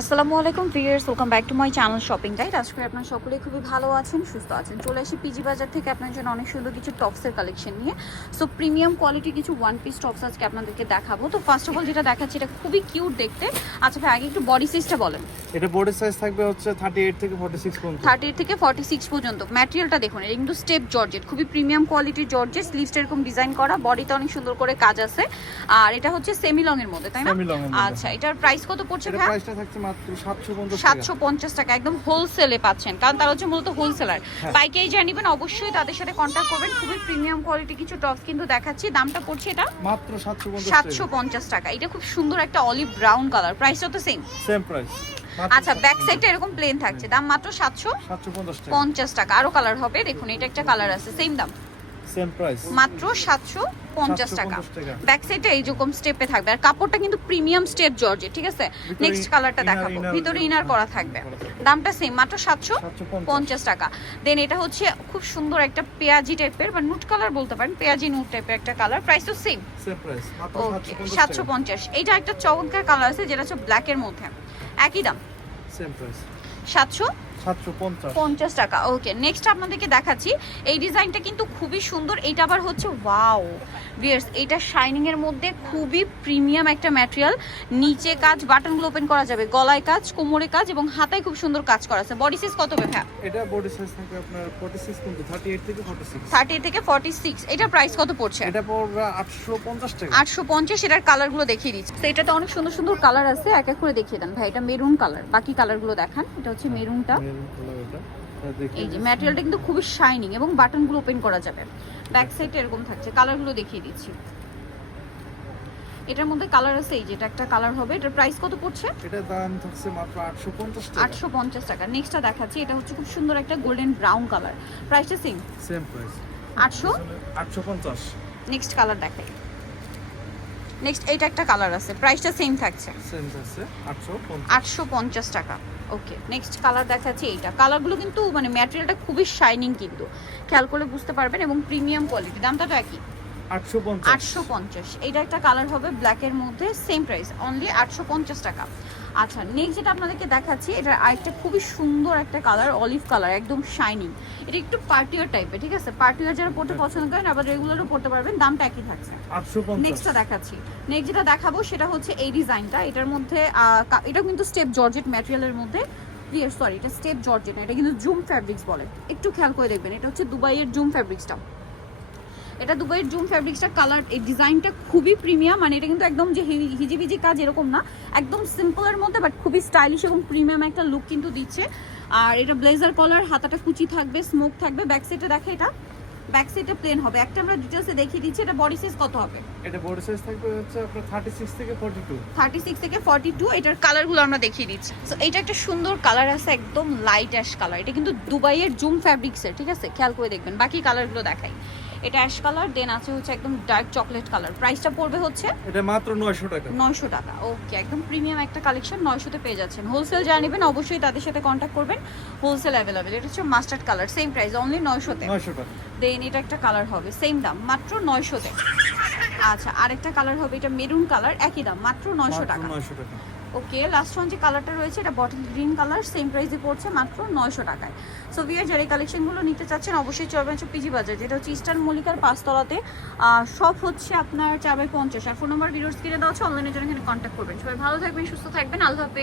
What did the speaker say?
আসসালামু আলাইকুম viewers, welcome back to my channel shopping guide. আজকে আপনারা সকলেই খুবই ভালো আছেন, সুস্থ আছেন। চলে আসি পিজি বাজার থেকে আপনার জন্য অনেক সুন্দর কিছু টপসের কালেকশন নিয়ে। সো প্রিমিয়াম কোয়ালিটি কিছু ওয়ান পিস টপস আজকে আপনাদেরকে দেখাবো। তো ফার্স্ট অফ অল যেটা দেখাচ্ছি এটা খুবই কিউট দেখতে। আচ্ছা ভাই, আগে একটু বডি সাইজটা বলেন। এটা বডি সাইজ থাকবে হচ্ছে 38 থেকে 46 পর্যন্ত। 38 থেকে 46 পর্যন্ত। ম্যাটেরিয়ালটা দেখুন, এটা কিন্তু স্টেপ জর্জেট, খুবই প্রিমিয়াম কোয়ালিটির জর্জেট। স্লিভসটা এরকম ডিজাইন করা, বডিতে অনেক সুন্দর করে কাজ আছে। আর এটা হচ্ছে সেমি লং এর মধ্যে, তাই না? আচ্ছা, এটার প্রাইস কত পড়ছে ভাই? এটার প্রাইসটা থাকছে মাত্র 750 টাকা। একদম হোলসেলে পাচ্ছেন, কারণ তারা হচ্ছে মূলত হোলসেলার। পাইকারি যা নেবেন অবশ্যই তাদের সাথে কন্ট্যাক্ট করবেন। খুবই প্রিমিয়াম কোয়ালিটি কিছু টপস কিন্তু দেখাচ্ছি। দামটা পড়ছে এটা মাত্র 750 টাকা। এটা খুব সুন্দর একটা অলিভ ব্রাউন কালার। প্রাইসটা তো সেম প্রাইস। আচ্ছা, ব্যাক সাইডটা এরকম প্লেন থাকছে, দাম মাত্র 750 টাকা। আরো কালার হবে, দেখুন এটা একটা কালার আছে, সেম দাম সেম প্রাইস মাত্র 750 টাকা। ব্যাক সাইডটা এইরকম স্টেপে থাকবে, আর কাপড়টা কিন্তু প্রিমিয়াম স্টেপ জর্জেট, ঠিক আছে? নেক্সট কালারটা দেখাবো, ভিতরে ইনার করা থাকবে। দামটা সেম, মাত্র 750 টাকা। দেন এটা হচ্ছে খুব সুন্দর একটা পেঁয়াজি টাইপের বা নুট কালার বলতে পারেন, পেঁয়াজি নুট টাইপের একটা কালার। প্রাইস তো সেম প্রাইস মাত্র ওকে 750। এটা একটা চমৎকার কালার আছে যেটা হচ্ছে ব্ল্যাক এর মধ্যে, একই দাম সেম প্রাইস 750 টাকা। ওকে, নেক্সট আপনাদেরকে দেখাচ্ছি এই ডিজাইনটা কিন্তু খুবই সুন্দর। এটা আবার হচ্ছে ওয়াও ভিউয়ার্স, এটা শাইনিং এর মধ্যে খুবই প্রিমিয়াম একটা ম্যাটেরিয়াল। নিচে কাজ, বাটনগুলো ওপেন করা যাবে, গলায় কাজ, কোমরে কাজ এবং হাতায় খুব সুন্দর কাজ করা আছে। বডি সাইজ কত ভাই? এটা বডি সাইজ থাকবে আপনার 46 কিন্তু 38 থেকে 46। 38 থেকে 46। এটা প্রাইস কত পড়ছে? এটা পড়বে 850 টাকা। 850। এটার কালারগুলো দেখিয়ে দিচ্ছি। তো এটাতে অনেক সুন্দর সুন্দর কালার আছে, এক এক করে দেখিয়ে দেন ভাই। এটা মেরুন কালার, বাকি কালারগুলো দেখান। এটা হচ্ছে মেরুনটা। এই যে ম্যাটেরিয়ালটা কিন্তু খুবই শাইনিং এবং বাটনগুলো ওপেন করা যাবে। ব্যাক সাইডে এরকম থাকছে, কালারগুলো দেখিয়ে দিচ্ছি। এটার মধ্যে কালার আছে, এই যে এটা একটা কালার হবে। এটার প্রাইস কত পড়ছে? এটার দাম থাকছে মাত্র 850 টাকা। 850 টাকা। নেক্সটটা দেখাচ্ছি, এটা হচ্ছে খুব সুন্দর একটা গোল্ডেন ব্রাউন কালার। প্রাইসটা সেম প্রাইস 850। নেক্সট কালার দেখাই। নেক্সট এইটা একটা কালার আছে, প্রাইসটা সেম থাকছে 850 টাকা। ওকে, নেক্সট কালার দেখাচ্ছি। এইটা কালারগুলো কিন্তু মানে ম্যাটেরিয়ালটা খুবই শাইনিং, কিন্তু খেয়াল করলে বুঝতে পারবেন, এবং প্রিমিয়াম কোয়ালিটি। দামটা তো একই 850। এইটা একটা কালার হবে ব্ল্যাক এর মধ্যে, সেম প্রাইস অনলি 850 টাকা। আচ্ছা, নেক্সট যেটা আপনাদেরকে দেখাচ্ছি, এটা আরেকটা খুবই সুন্দর একটা কালার, অলিভ কালার, একদম শাইনিং। এটা একটু পার্টিয়ার টাইপের, ঠিক আছে? পার্টিয়ার যারা পড়তে পছন্দ করেন, আবার রেগুলারও পড়তে পারবেন। দামটা একই থাকছে 850। নেক্সটটা দেখাচ্ছি। নেক্সট যেটা দেখাবো সেটা হচ্ছে এই ডিজাইনটা। এটার মধ্যে এটা কিন্তু স্টেপ জর্জেট ম্যাটেরিয়ালের মধ্যে। সরি, এটা স্টেপ জর্জেট না, এটা কিন্তু জুম ফ্যাব্রিক্স বলে। একটু খেয়াল করে দেখবেন, এটা হচ্ছে দুবাইয়ের জুম ফ্যাব্রিক্সটা। এটা দুবাইয়ের জুম ফ্যাব্রিক্সটা কালার, এই ডিজাইনটা খুবই প্রিমিয়াম। মানে এটা কিন্তু একদম যে হিজিবিজি কাজ এরকম না, একদম সিম্পলের মধ্যে বাট খুবই স্টাইলিশ এবং প্রিমিয়াম একটা লুক কিন্তু দিচ্ছে। আর এটা ব্লেজার কলার, হাতাটা কুচি থাকবে, স্মোক থাকবে। ব্যাক সাইডে দেখে, এটা ব্যাক সাইডে প্লেন হবে। একটা আমরা ডিটেইলসে দেখিয়ে দিচ্ছি। এটা বডি সাইজ কত হবে? এটা বডি সাইজ থাকবে হচ্ছে আপনার 36 থেকে 42। 36 থেকে 42। এটার কালারগুলো আমরা দেখিয়ে দিচ্ছি। সো এটা একটা সুন্দর কালার আছে, একদম লাইট অ্যাশ কালার। এটা কিন্তু দুবাইয়ের জুম ফ্যাব্রিক্সের, ঠিক আছে? খেয়াল করে দেখবেন, বাকি কালারগুলো দেখাই। এটা অ্যাশ কালার, দেন আছে হচ্ছে একদম ডার্ক চকলেট কালার। প্রাইসটা পড়বে হচ্ছে এটা মাত্র 900 টাকা। 900 টাকা। ওকে, একদম প্রিমিয়াম একটা কালেকশন, 900 তে পেয়ে যাচ্ছেন। হোলসেল যারা নেবেন অবশ্যই তাদের সাথে কন্ট্যাক্ট করবেন, হোলসেল অ্যাভেলেবেল। এটা হচ্ছে mustard colour, same price only 900 তে। 900 টাকা। দেন এটা একটা কালার হবে, সেম দাম, মাত্র 900 তে। আচ্ছা, আরেকটা কালার হবে, এটা মেরুন কালার, একই দাম, মাত্র 900 টাকা। 900 টাকা। ওকে, লাস্ট ওয়ান যে কালারটা রয়েছে এটা বটল গ্রিন কালার, সেম প্রাইসে পড়ছে মাত্র 900 টাকায়। সো ভিউয়ার, যারা এই কালেকশনগুলো নিতে চাচ্ছেন অবশ্যই চলবেন হচ্ছে পিজি বাজার, যেটা হচ্ছে ইস্টার্ন মল্লিকার 5 তলাতে। সব হচ্ছে আপনার 4/50। আর ফোন নাম্বার ভিডিওস কিনে দেওয়া হচ্ছে, অনলাইনের জন্য এখানে কন্ট্যাক্ট করবেন। সবাই ভালো থাকবেন, সুস্থ থাকবেন, আল্লাহ হাফেজ।